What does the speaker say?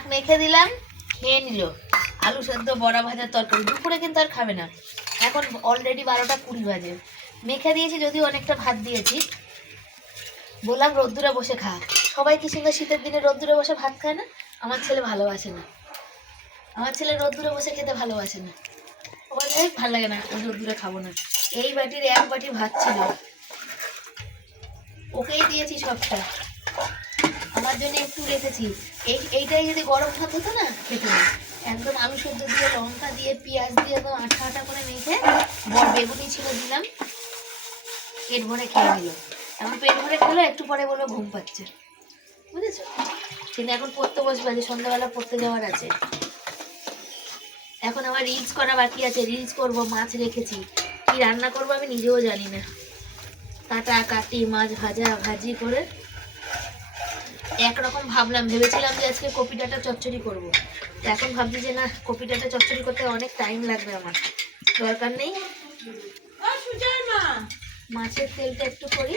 শাক মেখে দিলাম খেয়ে নিল। আলু সেদ্ধ বড়া ভাজার তরকারি দুপুরে কিন্তু আর খাবে না। এখন অলরেডি বারোটা কুড়ি বাজে। মেখে দিয়েছি যদিও অনেকটা ভাত দিয়েছি। বললাম রোদ্দুরে বসে খা। সবাই কি সুন্দর শীতের দিনে রোদ্দুরে বসে ভাত খায় না? আমার ছেলে ভালোবাসে না। আমার ছেলে রোদ্দুরে বসে খেতে ভালোবাসে না। ও বলে "এই, ভালো লাগে না রোদ্দুরে খাব না। এই বাটির এক বাটি ভাত ছিল। ওকেই দিয়েছি সবটা। আমার জন্য একটু রেখেছি। এই, এইটাই যদি গরম ভাত হতো না, খেতে একদম আলু সেদ্ধ দিয়ে, লঙ্কা দিয়ে, পেঁয়াজ দিয়ে একদম আঠা আঠা করে মেখে বড় বেগুনি ছিল দিলাম। পেট ভরে খেয়ে নিল। এখন পেট ভরে খেলো, একটু পরে বলব ঘুম পাচ্ছে। বুঝেছ? কিন্তু এখন পড়তে বসবে, আজ সন্ধ্যাবেলা পড়তে যাওয়ার আছে। এখন আমার রিলস করা বাকি আছে রিলস করব, মাছ রেখেছি। কি রান্না করব আমি নিজেও জানি না। কাটা কাটি, মাছ ভাজা, ভাজি করে একরকম ভাবলাম, ভেবেছিলাম যে আজকে কপি ডাটা চচ্চড়ি করব। তো এখন ভাবছি যে না, কপি ডাটা চচ্চড়ি করতে অনেক টাইম লাগবে আমার। দরকার নেই। মাছের তেলটা একটু করি।